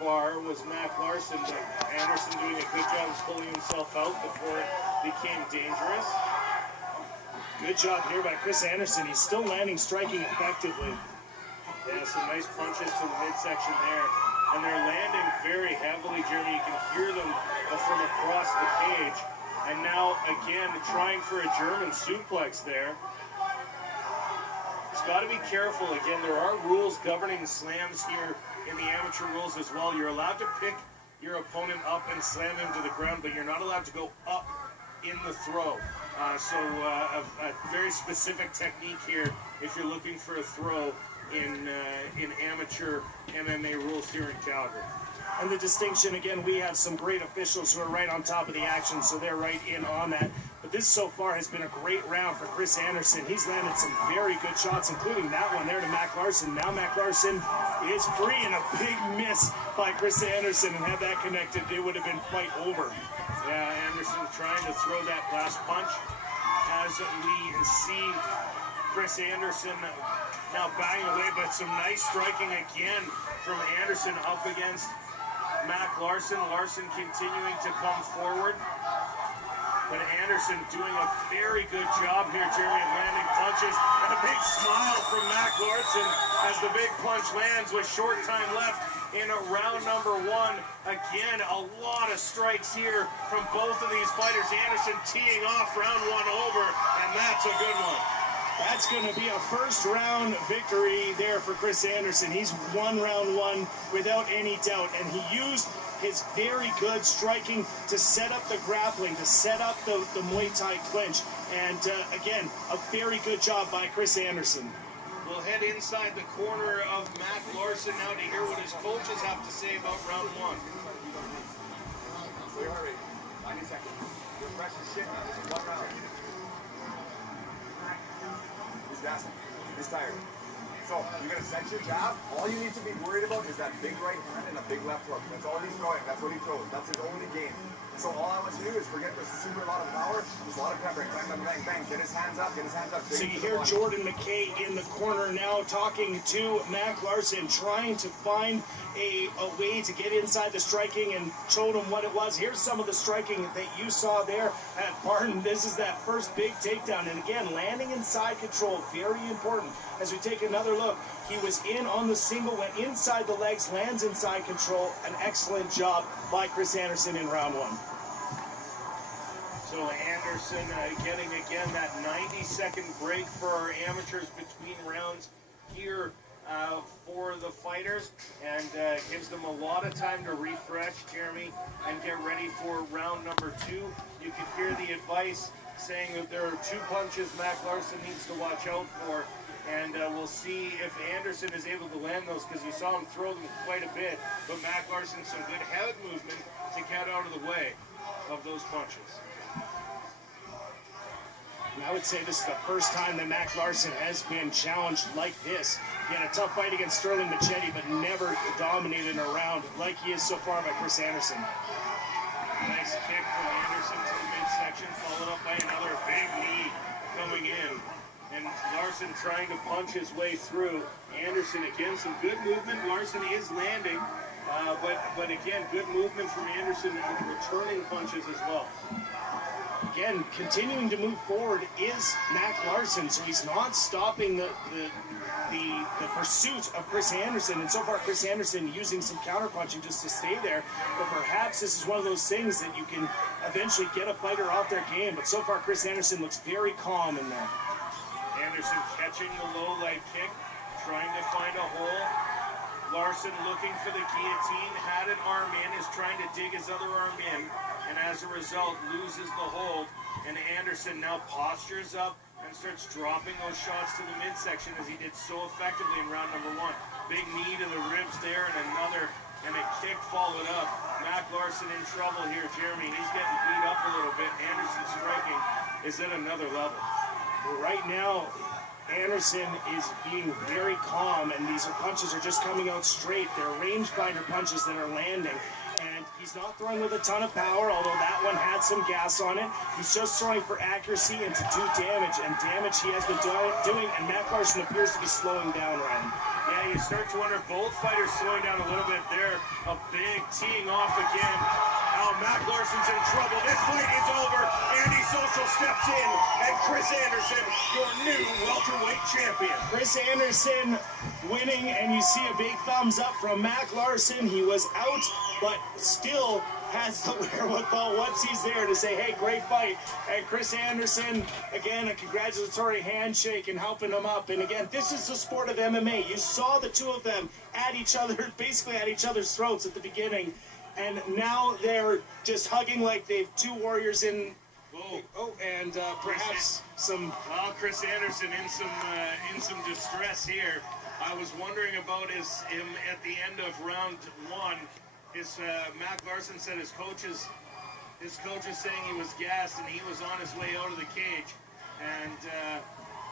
bar was Mac Laursen, but Anderson doing a good job of pulling himself out before it became dangerous. Good job here by Chris Anderson. He's still landing, striking effectively. Yeah, some nice punches to the midsection there. And they're landing very heavily, Jeremy. You can hear them from across the cage. And now, again, trying for a German suplex there. He's got to be careful. Again, there are rules governing slams here in the amateur rules as well. You're allowed to pick your opponent up and slam him to the ground, but you're not allowed to go up in the throw. So a very specific technique here if you're looking for a throw in amateur MMA rules here in Calgary. And the distinction, again, we have some great officials who are right on top of the action, so they're right in on that. But this so far has been a great round for Chris Anderson. He's landed some very good shots, including that one there to Mac Laursen. Now Mac Laursen is free, and a big miss by Chris Anderson, and had that connected, it would have been fight over. Yeah, Anderson trying to throw that last punch. As we see Chris Anderson now banging away, but some nice striking again from Anderson up against Mac Laursen. Laursen continuing to come forward. But Anderson doing a very good job here, Jeremy, of landing punches. And a big smile from Mac Laursen as the big punch lands with short time left in round number one. Again, a lot of strikes here from both of these fighters. Anderson teeing off round one over, and that's a good one. That's going to be a first-round victory there for Chris Anderson. He's won round one without any doubt, and he used his very good striking to set up the grappling, to set up the Muay Thai clinch. And again, a very good job by Chris Anderson. We'll head inside the corner of Mac Laursen now to hear what his coaches have to say about round one. So your heart rate, 90 seconds. You're fresh as shit now. This is 1 round. He's gassing. He's tired. So you're going to set your jab. All you need to be worried about is that big right hand and a big left hook. That's all he's throwing. That's what he throws. That's his only game. So all I want you to do is forget there's super lot of power. There's a lot of peppering. Bang, bang, bang, bang. Get his hands up. Get his hands up. So you hear Jordan McKay in the corner now talking to Mac Laursen, trying to find a way to get inside the striking, and showed him what it was. Here's some of the striking that you saw there at Barton. This is that first big takedown. And again, landing inside control, very important. As we take another look, he was in on the single, went inside the legs, lands inside control. An excellent job by Chris Anderson in round one. So Anderson getting again that 90-second break for our amateurs between rounds here for the fighters, and gives them a lot of time to refresh, Jeremy, and get ready for round number two. You can hear the advice saying that there are 2 punches Mac Laursen needs to watch out for, and we'll see if Anderson is able to land those, because you saw him throw them quite a bit, but Mac Laursen some good head movement to get out of the way of those punches. And I would say this is the first time that Mac Laursen has been challenged like this. He had a tough fight against Sterling Machete, but never dominated in a round like he is so far by Chris Anderson. Nice kick from Anderson to the midsection, followed up by another big knee coming in. And Laursen trying to punch his way through. Anderson, again, some good movement. Laursen is landing, but again, good movement from Anderson and returning punches as well. Again, continuing to move forward is Mac Laursen, so he's not stopping the pursuit of Chris Anderson. And so far, Chris Anderson using some counterpunching just to stay there. But perhaps this is one of those things that you can eventually get a fighter off their game. But so far, Chris Anderson looks very calm in there. Anderson catching the low leg kick, trying to find a hole. Laursen looking for the guillotine, had an arm in, is trying to dig his other arm in, and as a result loses the hold. And Anderson now postures up and starts dropping those shots to the midsection, as he did so effectively in round number one. Big knee to the ribs there, and another, and a kick followed up. Mac Laursen in trouble here, Jeremy. He's getting beat up a little bit. Anderson striking is at another level. Well, right now, Anderson is being very calm, and these punches are just coming out straight. They're rangefinder punches that are landing, and he's not throwing with a ton of power, although that one had some gas on it. He's just throwing for accuracy and to do damage, and damage he has been doing, and Mac Laursen appears to be slowing down, Ryan. Yeah, Yeah, you start to wonder, both fighters slowing down a little bit there. A big teeing off again. Now Mac Laursen's in trouble. This fight is over. Andy Social steps in. And Chris Anderson, your new welterweight champion. Chris Anderson winning, and you see a big thumbs up from Mac Laursen. He was out, but still has the wherewithal once he's there to say, hey, great fight. And Chris Anderson, again, a congratulatory handshake and helping him up. And again, this is the sport of MMA. You saw the two of them at each other, basically at each other's throats at the beginning. And now they're just hugging like they've two warriors in. And perhaps some. Well, Chris Anderson in some distress here. I was wondering about him at the end of round one. Mac Laursen said his coach is saying he was gassed and he was on his way out of the cage. And